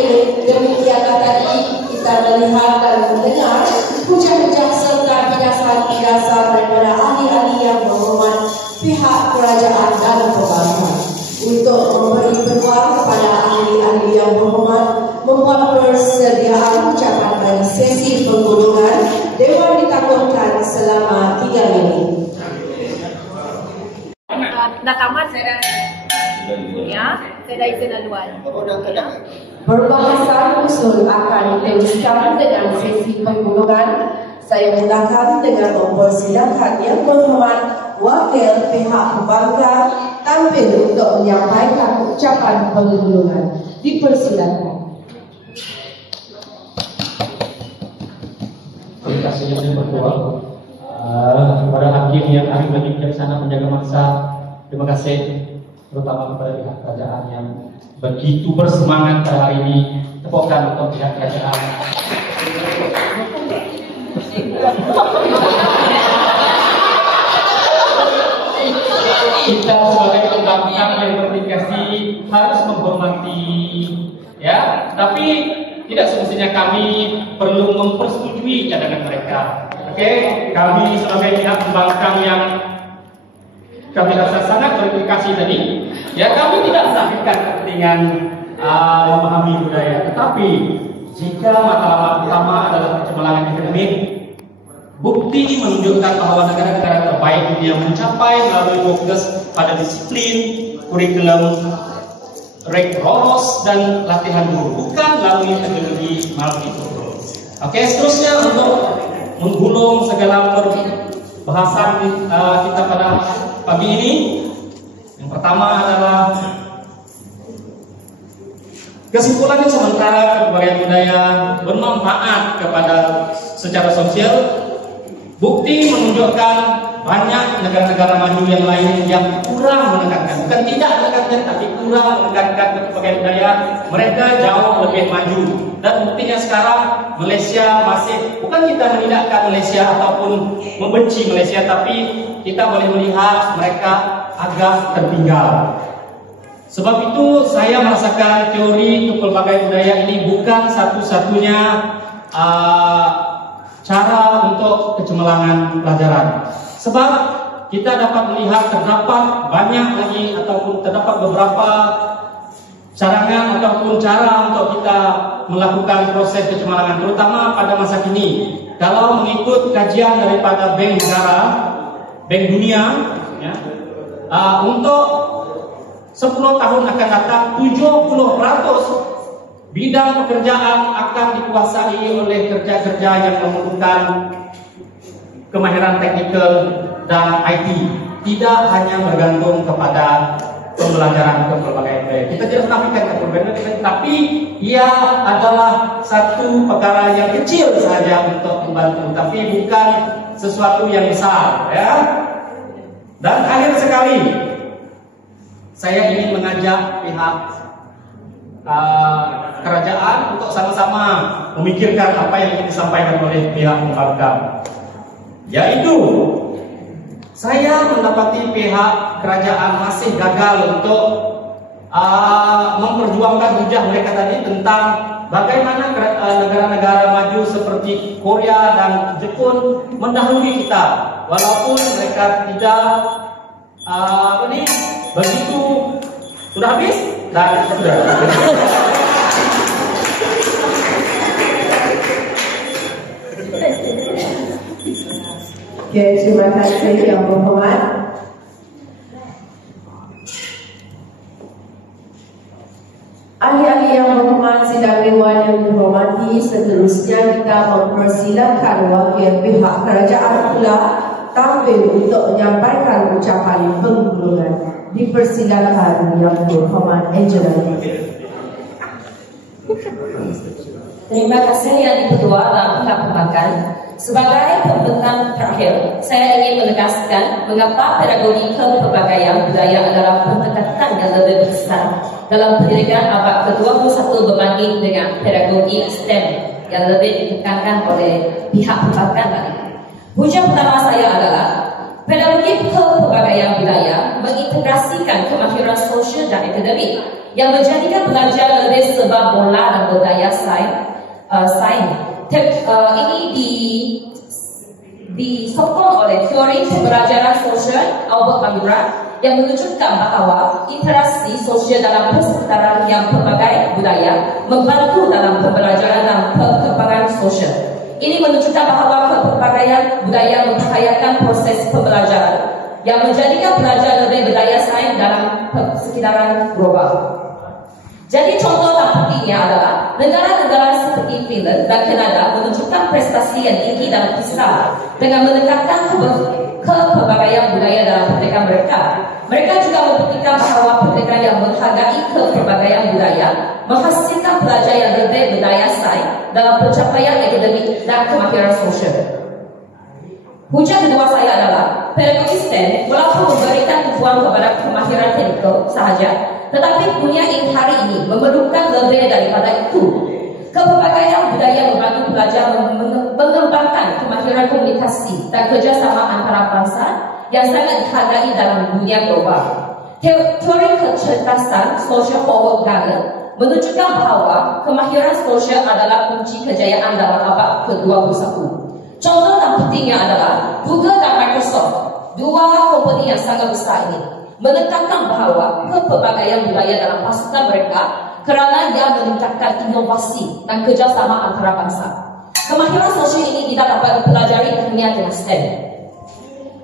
demikianlah tadi saya rasa. Ya, saya dah izin duluan. Perbahasan usul akan diteruskan dengan sesi penggulungan. Saya mulakan dengan mempersilakan Yang Berhormat Wakil Pihak Pembangkang tampil untuk menyampaikan ucapan penggulungan. Dipersilakan. Terima kasih yang berdoa kepada hakim yang ahli bagi bijaksana penjaga masa. Terima kasih terutama kepada pihak kerajaan yang begitu bersemangat pada hari ini. Tepuk tangan untuk pihak kerajaan. Kita sebagai pembangkang yang berdedikasi harus menghormati, ya. Tapi tidak semestinya kami perlu mempersetujui cadangan mereka. Oke, kami sebagai pihak pembangkang yang kami rasa sangat berdedikasi tadi, ya kami tidak menafikan kepentingan memahami budaya. Tetapi jika masalah utama adalah kecemerlangan akademik, bukti menunjukkan bahwa negara-negara terbaik dunia mencapai melalui fokus pada disiplin, kurikulum, lolos dan latihan guru, bukan melalui teknologi multikultural. Oke, seterusnya untuk menggulung segala perbahasan kita pada pagi ini, yang pertama adalah kesimpulannya sementara kebudayaan budaya bermanfaat kepada secara sosial. Bukti menunjukkan banyak negara-negara maju yang lain yang kurang menekankan, bukan tidak menekankan, tapi kurang menekankan kebudayaan budaya. Mereka jauh lebih maju. Dan buktinya sekarang Malaysia masih, bukan kita menidakkan Malaysia ataupun membenci Malaysia, tapi kita boleh melihat mereka agak tertinggal. Sebab itu saya merasakan teori pelbagai budaya ini bukan satu-satunya cara untuk kecemerlangan pelajaran. Sebab kita dapat melihat terdapat banyak lagi ataupun terdapat beberapa carangan ataupun cara untuk kita melakukan proses kecemerlangan, terutama pada masa kini. Kalau mengikut kajian daripada Bank Negara, Bank Dunia, ya, untuk 10 tahun akan datang 70% bidang pekerjaan akan dikuasai oleh kerja-kerja yang memerlukan kemahiran teknikal dan IT. Tidak hanya bergantung kepada pembelajaran ke berbagai budaya. Kita tidak menafikan keberbedaan, tapi ia adalah satu perkara yang kecil sahaja untuk membantu, tapi bukan sesuatu yang besar, ya. Dan akhir sekali, saya ingin mengajak pihak kerajaan untuk sama-sama memikirkan apa yang ingin disampaikan oleh pihak pembangkang, yaitu saya mendapati pihak kerajaan masih gagal untuk memperjuangkan hujah mereka tadi tentang bagaimana negara-negara maju seperti Korea dan Jepun mendahului kita, walaupun mereka tidak begitu. Sudah habis? Dan sudah. Oke, terima kasih Yang Berhormat. Ahli-ahli yang berhormat, sidang dewan yang dihormati, seterusnya kita mempersilakan wakil pihak kerajaan pula tampil untuk menyampaikan ucapan penggulungan. Dipersilakan Yang Berhormat Angela. Terima kasih Yang Di-Pertua dan pihak pembangkang. Sebagai pembentang terakhir, saya ingin menegaskan mengapa pedagogi kepelbagaian budaya adalah pendekatan yang lebih besar dalam pendidikan abad ke-21 berbanding dengan pedagogi STEM yang lebih ditekankan oleh pihak pembangkang tadi. Hujah pertama saya adalah pedagogi kepelbagaian budaya mengintegrasikan kemahiran sosial dan akademik yang menjadikan belajar lebih serba bola dan budaya sains. Ini disokong oleh teori pembelajaran sosial Albert Bandura yang menunjukkan bahawa interaksi sosial dalam persekitaran yang pelbagai budaya membantu dalam pembelajaran dan perkembangan sosial. Ini menunjukkan bahawa kepelbagaian budaya membahayakan proses pembelajaran. yang menjadikan pelajar lebih berdaya saing dalam sekitaran global. Jadi contoh dan buktinya adalah negara-negara seperti Finland dan Kanada menunjukkan prestasi yang tinggi dalam PISA dengan meningkatkan kepelbagaian budaya dalam pendidikan mereka. Mereka juga membuktikan bahawa pendidikan yang menghargai kepelbagaian budaya menghasilkan pelajar yang lebih berdaya saing dalam pencapaian akademik dan kemahiran sosial. Hujah kedua saya adalah pedagogi STEM walaupun memberikan tumpuan kepada kemahiran teknikal sahaja, tetapi dunia hari ini memerlukan lebih daripada itu. Kepelbagaian budaya membantu pelajar mengembangkan kemahiran komunikasi dan kerjasama antara bangsa yang sangat dihargai dalam dunia global. Teori kecerdasan social forward Garner menunjukkan bahawa kemahiran sosial adalah kunci kejayaan dalam abad ke-21. Contoh dan buktinya adalah Google dan Microsoft, dua company yang sangat besar ini, menekankan bahawa kepelbagaian budaya dalam pasukan mereka kerana ia meningkatkan inovasi dan kerjasama antara bangsa. Kemahiran sosial ini tidak dapat dipelajari hanya dengan STEM.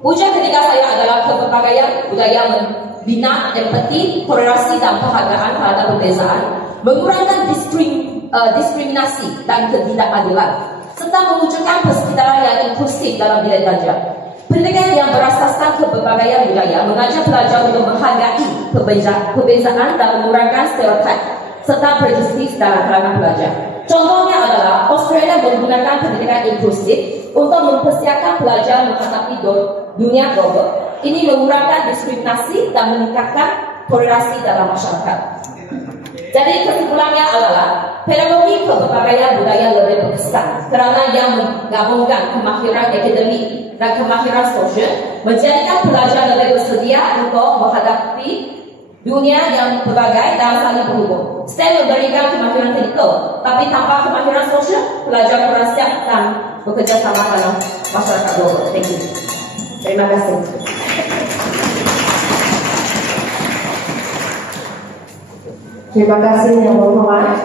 Ujian ketiga saya adalah kepelbagaian budaya membina empati, toleransi dan penghargaan terhadap perbezaan, mengurangkan diskriminasi dan ketidakadilan, serta mewujudkan persekitaran yang inklusif dalam bidang belajar. Pendidikan yang berasaskan kepelbagaian budaya mengajar pelajar untuk menghargai perbezaan dan mengurangkan stereotip serta prejudis dalam kalangan pelajar. Contohnya adalah Australia menggunakan pendidikan inklusif untuk mempersiapkan pelajar menghadapi dunia global. Ini mengurangkan diskriminasi dan meningkatkan toleransi dalam masyarakat. Jadi kesimpulannya adalah pedagogi kepelbagaian budaya lebih berkesan kerana ia menggabungkan kemahiran akademik dan kemahiran sosial, menjadikan pelajar lebih bersedia untuk menghadapi dunia yang berbagai dan saling berhubung. STEM memberikan kemahiran teknikal, tapi tanpa kemahiran sosial, pelajar kurang siap dan bekerja sama dalam masyarakat global. Thank you. Terima kasih. Terima kasih Yang Berhormat.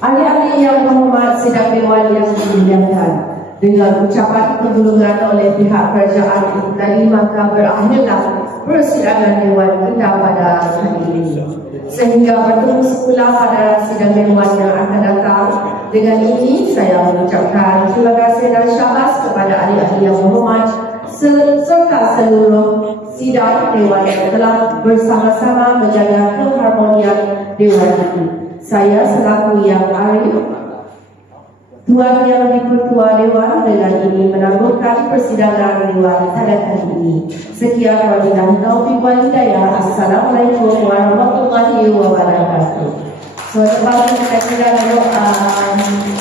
Ahli-ahli yang berhormat, sidang dewan yang dimuliakan, dengan ucapan pertolongan oleh pihak kerajaan itu tadi, maka berakhirlah persidangan dewan kita pada hari ini. Sehingga bertemu semula pada sidang dewan yang akan datang. Dengan ini saya mengucapkan terima kasih dan syabas kepada ahli-ahli yang berhormat serta seluruh sidang dewan yang telah bersama-sama menjaga keharmonian dewan ini. Saya selaku Yang Arif, Tuan Yang Dipertua Dewan, dengan ini menangguhkan persidangan dewan pada kali ini. Sekian wabillahi taufiq wal hidayah. Assalamualaikum warahmatullahi wabarakatuh. So, sebab kita kira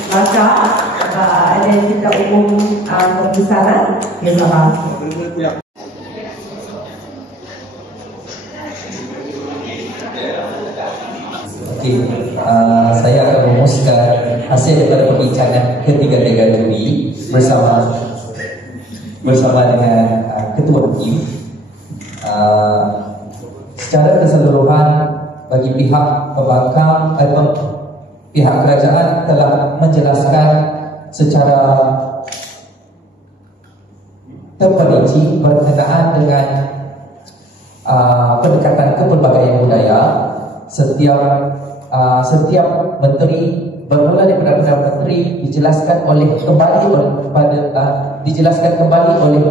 masa ada kita umum kebesaran. Terima kasih. Okey, saya akan merumuskan hasil daripada perbincangan ketiga-tiga juri bersama dengan ketua tim. Secara keseluruhan, bagi pihak pembangkang pihak kerajaan telah menjelaskan secara terperinci berkenaan dengan pendekatan kepelbagaian budaya. Setiap menteri, bermula daripada Perdana Menteri, dijelaskan kembali oleh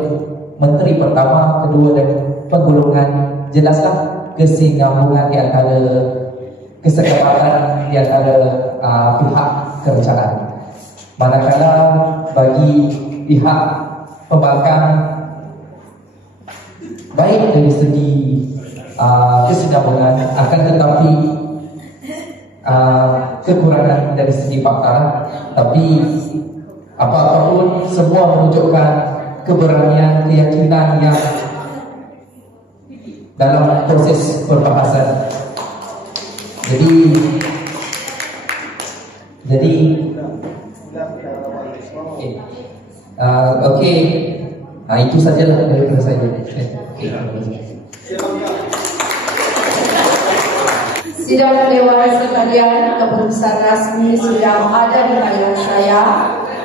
menteri pertama, kedua dan penggolongan. Jelaslah kesinambungan di antara kesepakatan di antara pihak kerajaan. Manakala bagi pihak pembangkang, baik dari segi kesinambungan, akan tetapi kekurangan dari segi fakta, tapi apapun semua menunjukkan keberanian, keyakinan yang dalam proses perbahasan. Jadi okey, itu sajalah dari saya. Sidang dewan sekalian, keputusan rasmi sudah ada di tangan saya.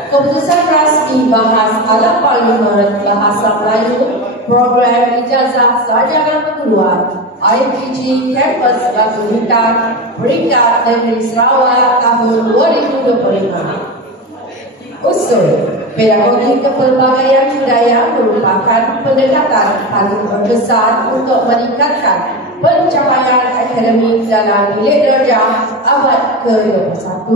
Keputusan rasmi bahas ala parlimen bahasa Melayu program ijazah sarjana perguruan IPG Campus Batu Bintang peringkat Negeri Sarawak tahun 2025. Usul pedagogi kepelbagaian budaya merupakan pendekatan paling terbesar untuk meningkatkan pencapaian akademik dalam bilik darjah abad ke-21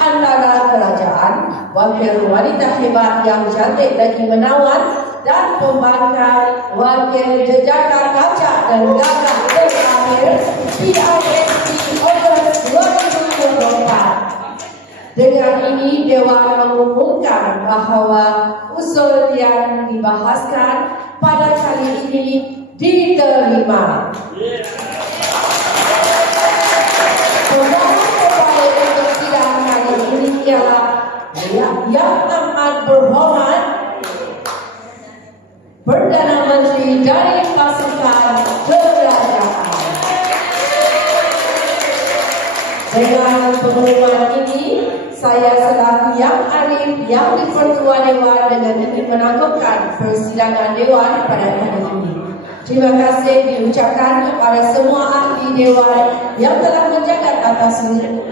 antara kerajaan, wakil wanita hebat yang cantik lagi menawan dan pembangkang wakil jejaka kacak dan gagah terakhir PISC Ogos 2024. Dengan ini Dewan mengumumkan bahawa usul yang dibahaskan pada kali ini diterima. Pembahasan terbaik untuk sidang kali ini ialah Yang Amat Berhormat Perdana Menteri dari Pasukan Kerajaan. Dengan pengumuman ini, saya selaku Yang Arif yang di-Pertuan Dewan dengan ingin menanggungkan persidangan Dewan pada hari ini. Terima kasih diucapkan kepada semua ahli Dewan yang telah menjaga tata susunan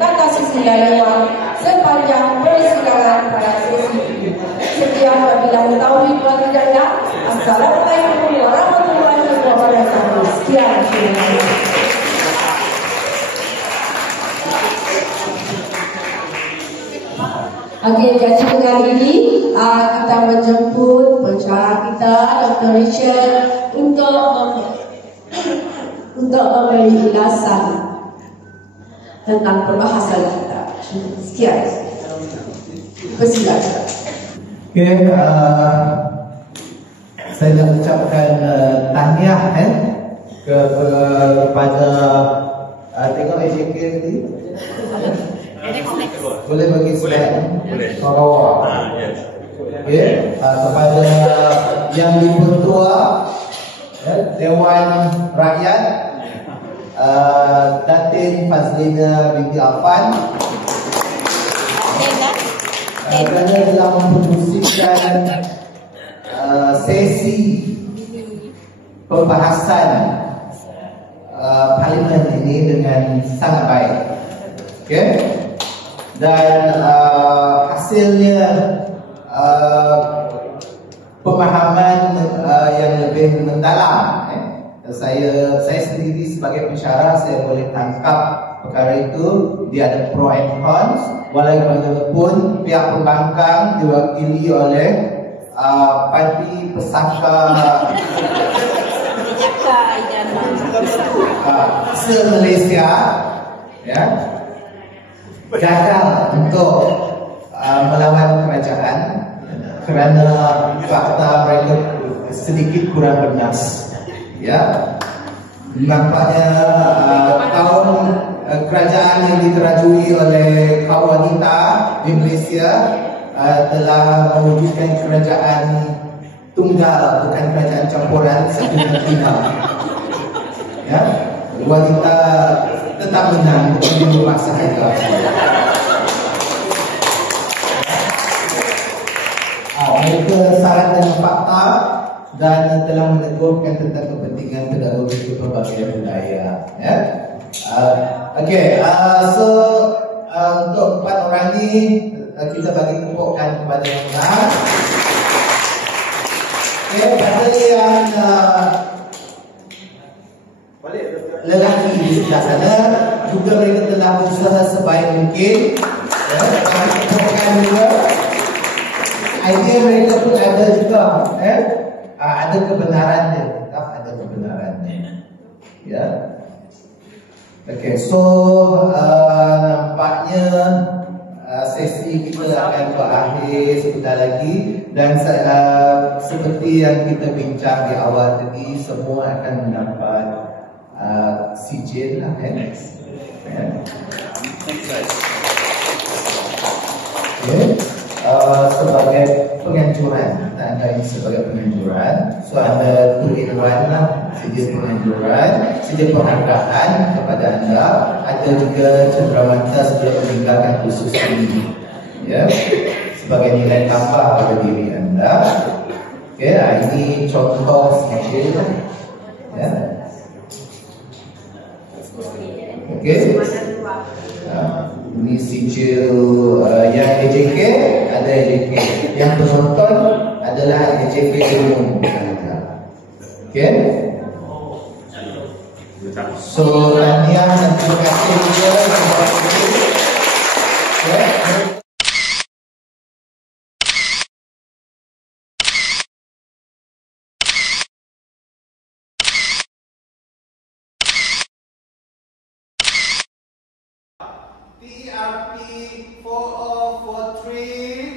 Dewan sepanjang persidangan pada sesi ini. Sekian wabillahi taufiq wal hidayah. Assalamualaikum warahmatullahi wabarakatuh. Sekian. Terima kasih. Okey, jadi dengan ini kita menjemput pencara kita Dr. Richard untuk memberi ulasan tentang perbahasan kita. Sekian. Persilakan. Okey, saya nak ucapkan tahniah kepada tengok AJK tadi. Boleh bagi slide? Kawan-kawan. Okey, kepada Yang di-Pertua Dewan Rakyat Datin Fazlina binti Afan kerana telah memproduksikan sesi pembahasan parlimen ini dengan sangat baik. Okey. Dan hasilnya pemahaman yang lebih mendalam. Saya sendiri sebagai pensyarah, saya boleh tangkap perkara itu. Dia ada pro and cons. Walaupun pihak pembangkang diwakili oleh Parti Pesaka se-Malaysia, ya, gagal untuk melawan kerajaan kerana fakta mereka sedikit kurang bernas. Ya, nampaknya kerajaan yang diterajui oleh kaum wanita di Malaysia telah mewujudkan kerajaan tunggal, bukan kerajaan campuran satu dan tiga. Ya, wanita tetap menang, bukan memaksa saja. Mereka syarat dengan fakta dan telah meneguhkan tentang kepentingan pedagogi kepelbagaian budaya. Ya. Okey, so untuk 4 orang ni kita bagi tepukan kepada yang benar. Okey, pada yang lelaki di sebelah sana juga mereka telah berusaha sebaik mungkin. Bagi tepukan juga. Idea mereka pun ada juga, ada kebenarannya, ada kebenarannya. Ya. Okey, so nampaknya sesi kita akan berakhir sebentar lagi dan seperti yang kita bincang di awal tadi, semua akan mendapat sijil lah, sebagai penganjuran, kita anggap ini sebagai penganjuran. So ada 2-in-1 lah, sijil penganjuran, sijil penghargaan kepada anda, ada juga cenderamata sebelum meninggalkan khusus ini, ya, sebagai nilai tambah pada diri anda. Okey, ini contoh hasil. Ya. Okey. Ini sijil yang EJK, ada EJK. Yang penonton adalah EJK umum. Okey. So, Rania dan terima kasih juga. TRP 4043